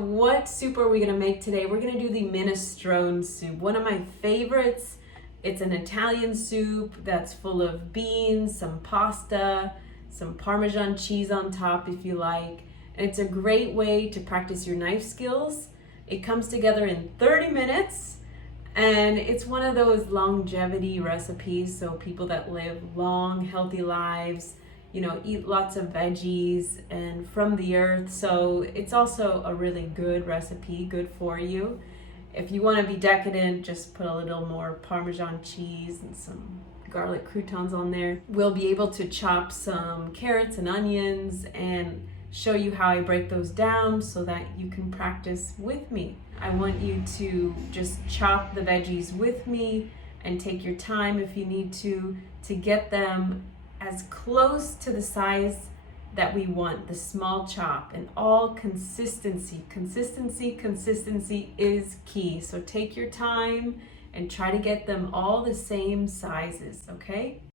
What soup are we gonna make today? We're gonna do the minestrone soup, one of my favorites. It's an Italian soup that's full of beans, some pasta, some Parmesan cheese on top if you like. And it's a great way to practice your knife skills. It comes together in 30 minutes and it's one of those longevity recipes, so people that live long, healthy lives, eat lots of veggies and from the earth. So it's also a really good recipe, good for you. If you want to be decadent, just put a little more Parmesan cheese and some garlic croutons on there. We'll be able to chop some carrots and onions and show you how I break those down so that you can practice with me. I want you to just chop the veggies with me and take your time if you need to get them as close to the size that we want, the small chop, and all consistency is key. So take your time and try to get them all the same sizes, okay?